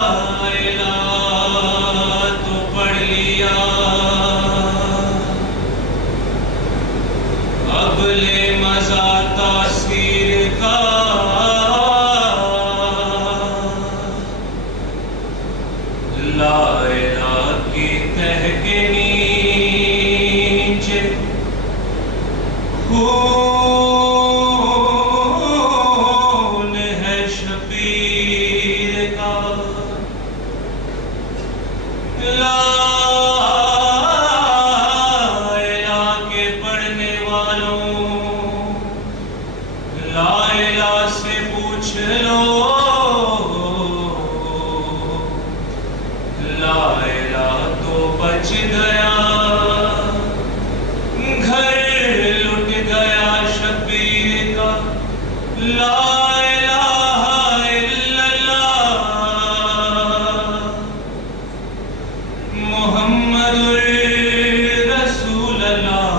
تو پڑھ لیا اب لے مزہ تاثیر کا لا الہ کی تہ کے نیچے خون ہے شبیر کا لا الہ کے پڑھنے والوں لا الہ سے پوچھ لو لا الہ تو بچ گیا گھر لٹ گیا شبیر کا لا الہ الا اللہ محمد رسول اللہ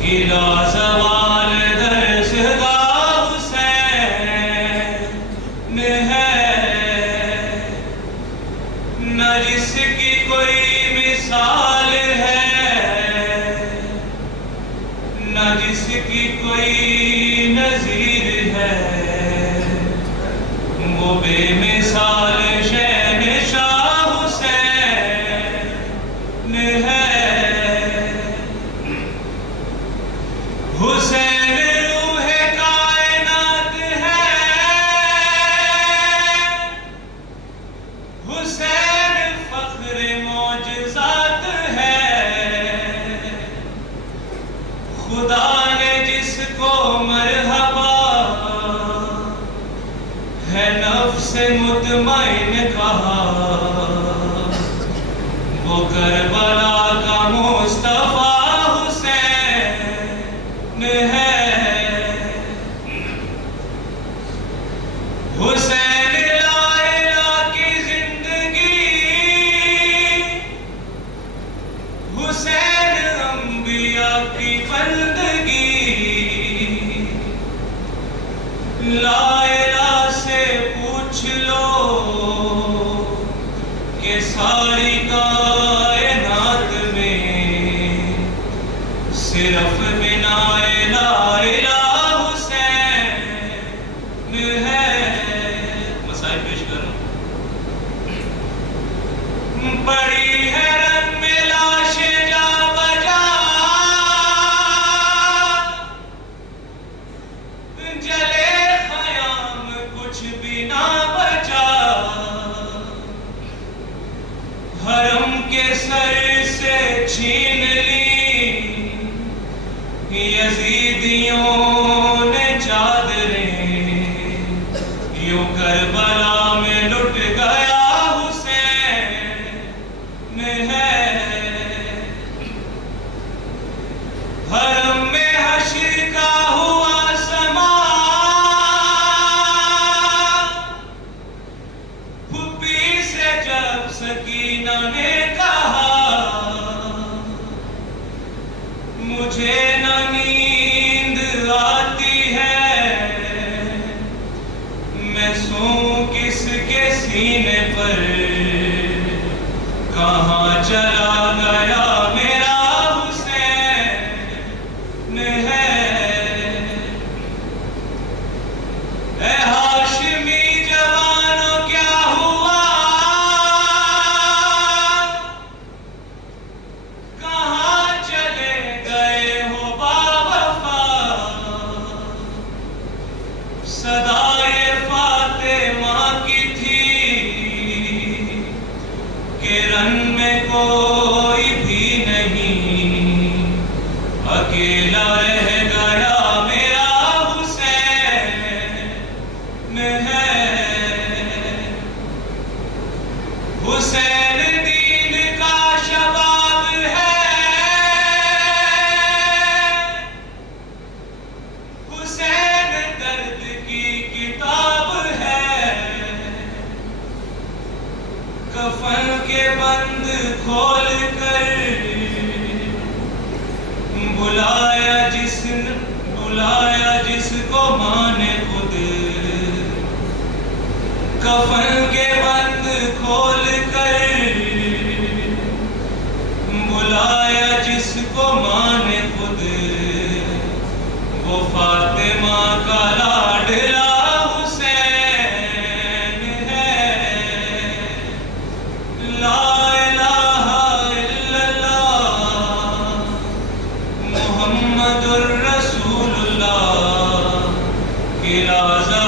کی لازوال درسگاہ حسین ہے نہ جس کی کوئی مثال ہے نہ جس کی کوئی نظیر ہے وہ بے مثال شہنشاہ حسین ہے حسین روح کائنات ہے حسین فخر معجزات ہے خدا نے جس کو مرحبا ہے نفس مطمئن کہا وہ کربلا کا مصطفیٰ حسین ہے حسین لا الہ کی زندگی حسین انبیاء کی بندگی لا الہ سے پوچھ لو کہ ساری کائنات میں صرف بنا لا الہ حسین ہے مسائل پیش کر رہا ہوں پڑی ہے رن میں لاشیں جا بجا جلے خیام کچھ بھی نہ بچا حرم کے سر سے چھین لی یزیدیوں نے چادریں یوں کربلا میں لٹ گیا حسین ہے حرم میں حشر کا ہوا سما پھپھی سے جب سکینہ نے کہا مجھے نہ نیند آتی ہے میں سوں کس کے سینے پر کہاں چلا گیا میرا حسین ہے اے ہاشمی جوانوں کیا ہوا کہاں چلے گئے ہو باوفا صدائے فاطمہ کی تھی کہ رن میں کوئی بھی نہیں اکیلا رہ گیا میرا حسین ہے حسین دین کا شباب ہے حسین درد کی کتاب ہے کفن کے بند کھول کر بلایا جس کو ماں نے خود کفن کے بند کھول کر بلایا جس کو ماں نے خود، وہ فاطمہ کا لاڈلا حسین ہے۔ لا الہ الا اللہ محمد الرسول اللہ کی لازم